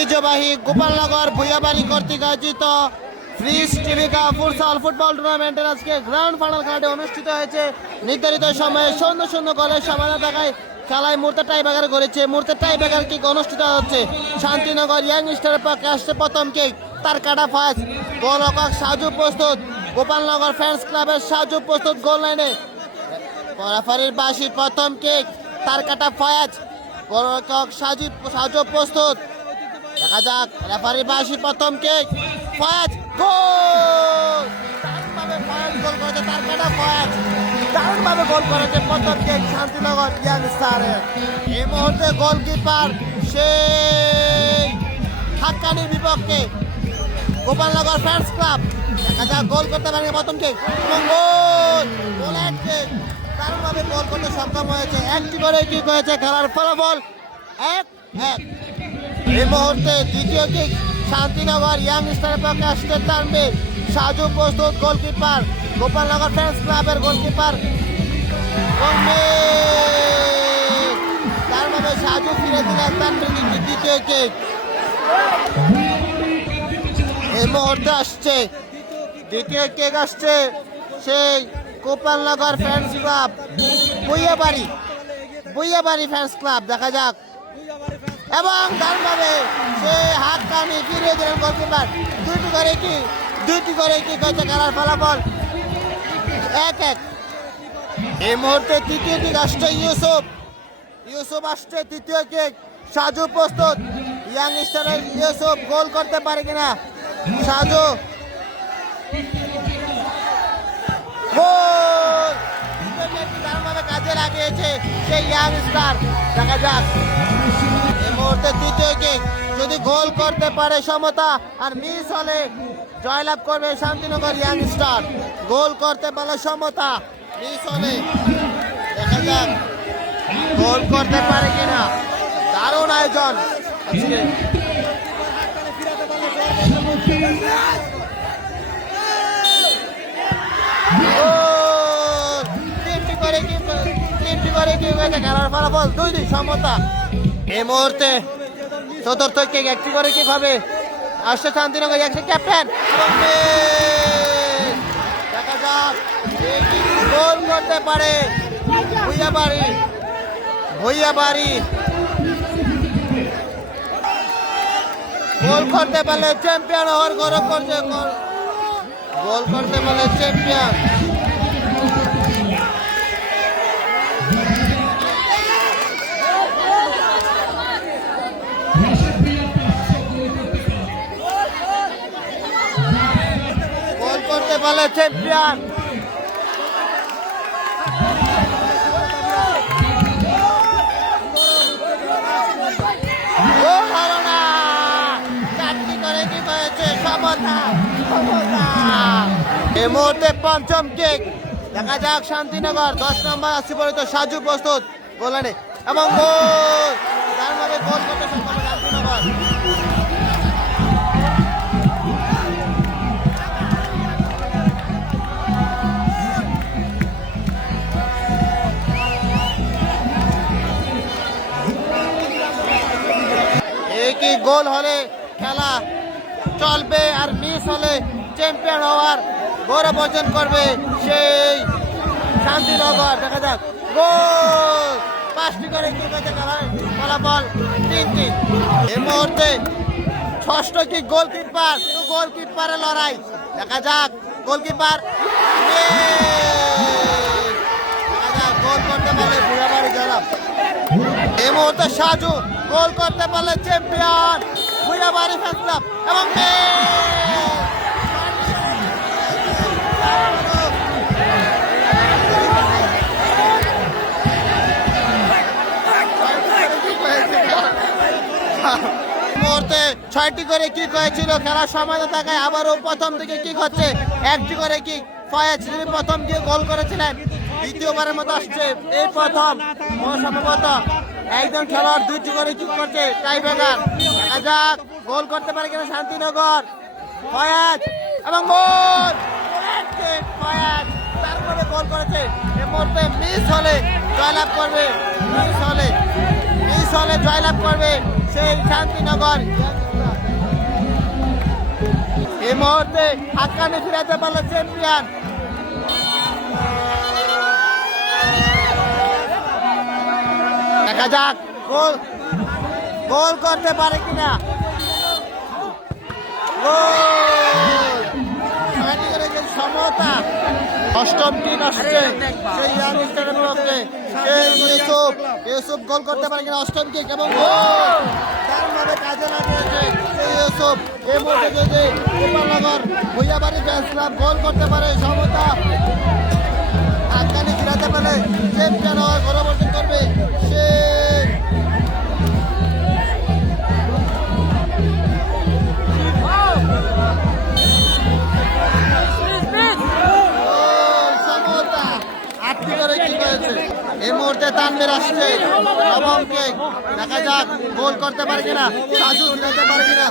ঐতিহ্যবাহী গোপালনগর ভুইয়াবাড়ি কর্তৃক আয়োজিত ফ্রিজ টিভিকা ফুটসাল ফুটবল টুর্নামেন্টের আজকে গ্রাউন্ড ফাইনাল খেলাটি অনুষ্ঠিত হয়েছে। নির্ধারিত সময়ে 0-0 গোলের সমাধান থাকায় খেলায় মুহূর্তে টাইব্রেকার করেছে। মুহূর্তে টাইব্রেকার কিক অনুষ্ঠিত হচ্ছে। শান্তিনগর ইয়াং স্টারের পক্ষে আসছে প্রথম কিক, তার কাটা ফাঁস, গোলরক্ষক সাজু প্রস্তুত। গোপালনগর ফ্যান্স ক্লাবের সাজু প্রস্তুত গোল লাইনে। রেফারির বাঁশি, প্রথম কিক, তার কাটা ফায়াজ, গোলরক্ষক সাজু প্রস্তুত। দেখা যাক রেফারির বাঁশি, প্রথম কিক, ফায়াজ, গোল! দারুণভাবে ফায়াজ গোল করেছে, তার কাটা ফায়াজ দারুণভাবে গোল করেছে, প্রথম কিক শান্তিনগর ইয়াং স্টারের। এই মুহূর্তে গোলকিপার সেই হাক্কানির বিপক্ষে গোপালনগর ফ্যান্স ক্লাব। দেখা যাক গোল করতে পারেন, প্রথম কিক এবং গোল! গোলের কিক দারুণভাবে গোল করতে সক্ষম হয়েছে। একটি করে কিক হয়েছে, খেলার ফলাফল 1-1। এই মুহূর্তে দ্বিতীয় কিক শান্তিনগর ইয়াং স্টারের পক্ষে আসতে টানবে সাজু প্রস্তুত। গোলকিপার গোপালনগর ফ্যান্স ক্লাবের গোলকিপার দারুণভাবে সাজু ফিরে দিলেন তানভীর। দ্বিতীয় কিক এই মুহূর্তে আসছে, দ্বিতীয় কিক আসছে সেই Gopalnagar fans club Bhuiyabari fans club. দেখা যাক এবং দারুণভাবে সে হাক্কানি ফিরিয়ে দিলেন গোলকিপার। দুইটি করে কি হয়েছে, খেলার ফলাফল 1-1। এই মুহূর্তে তৃতীয় কিক আসছে ইউসুফ আসছে, তৃতীয় কিক সাজু প্রস্তুত। ইয়াং স্টারের ইউসুফ গোল করতে পারে কিনা, সাজু গোল! দারুণভাবে কাজে লাগিয়েছে সেই ইয়াং স্টার। দেখা যাক এই মুহূর্তে তৃতীয় কিক যদি গোল করতে পারে সমতা, আর মিস হলে জয়লাভ করবে শান্তিনগর ইয়াং স্টার। গোল করতে পারলে সমতা, মিস হলে দেখা যাক গোল করতে পারে কিনা। দারুণ আয়োজন আজকে। তিনটি করে কি হয়েছে, খেলার ফলাফল 2-2 সমতা। এই মুহূর্তে চতুর্থ কিক, একটি করে কিক হবে, আসছে শান্তিনগর একশো ক্যাপ্টেন। দেখা যাক গোল করতে পারে ভুইয়াবাড়ি। গোল করতে পারলে চ্যাম্পিয়ন হওয়ার গৌরব করছে। গোল করতে পারলে চ্যাম্পিয়ন। গোল করতে পারলে চ্যাম্পিয়ন। এই মুহূর্তে পঞ্চম কিক, দেখা যাক শান্তিনগর 10 নম্বর আসছে পরিচিত সাজু প্রস্তুত গোলানে এবং গোল! দারুণভাবে গোল করতে সক্ষম শান্তিনগর। একই গোল হলে খেলা চলবে, আর মিস হলে চ্যাম্পিয়ন হওয়ার গৌরব অর্জন করবে সেই শান্তিনগর। দেখা যাক গোল! 5টি করে কি হয়েছে, খেলার ফলাফল 3-3। এই মুহূর্তে ষষ্ঠ কিক, গোলকিপারের লড়াই। দেখা যাক গোলকিপার গোল করতে পারলে ভুইয়াবাড়ি জয়লাভ। এই মুহূর্তে সাজু গোল করতে পারলে চ্যাম্পিয়ন ভুইয়াবাড়ি ফ্যান্স ক্লাব এবং মুহূর্তে 6টি করে কিক হয়েছিল, খেলার সময় থাকায় আবারও প্রথম থেকে কিক হচ্ছে। 1টি করে কিক, ফয়াজ প্রথম দিয়ে গোল করেছিলেন, দ্বিতীয়বারের মতো আসছে এই প্রথম। সম্ভবত একজন খেলোয়াড় 2টি করে কিক করছে, টাইব্রেকার। দেখা যাক গোল করতে পারে কিনা শান্তিনগর। ফয়াজ এবং গোল! ফয়াজ তারপরে গোল করেছে। এই মুহূর্তে মিস হলে জয়লাভ করবে সেই শান্তিনগর এই মুহূর্তে হাক্কানি ফিরাতে পারলো চ্যাম্পিয়ন। দেখা যাক গোল গোল করতে পারে কিনা। সমতা অষ্টমটি আসছে সেই ইউসুফ গোল করতে পারে কিনা। অষ্টম কিক এবং দারুণভাবে কাজে লাগিয়েছে সেই ইউসুফ। এই মুহূর্তে যদি গোপালনগর ভুইয়াবাড়ি ফ্যান্স ক্লাব গোল করতে পারে, সমতা হাক্কানি ফিরাতে পারে চ্যাম্পিয়ন হওয়ার গৌরব অর্জন করবে সে। এই মুহূর্তে তানভীর আসছে এবং দেখা যাক গোল করতে পারে কিনা, সাজু ফিরাতে পারে কিনা।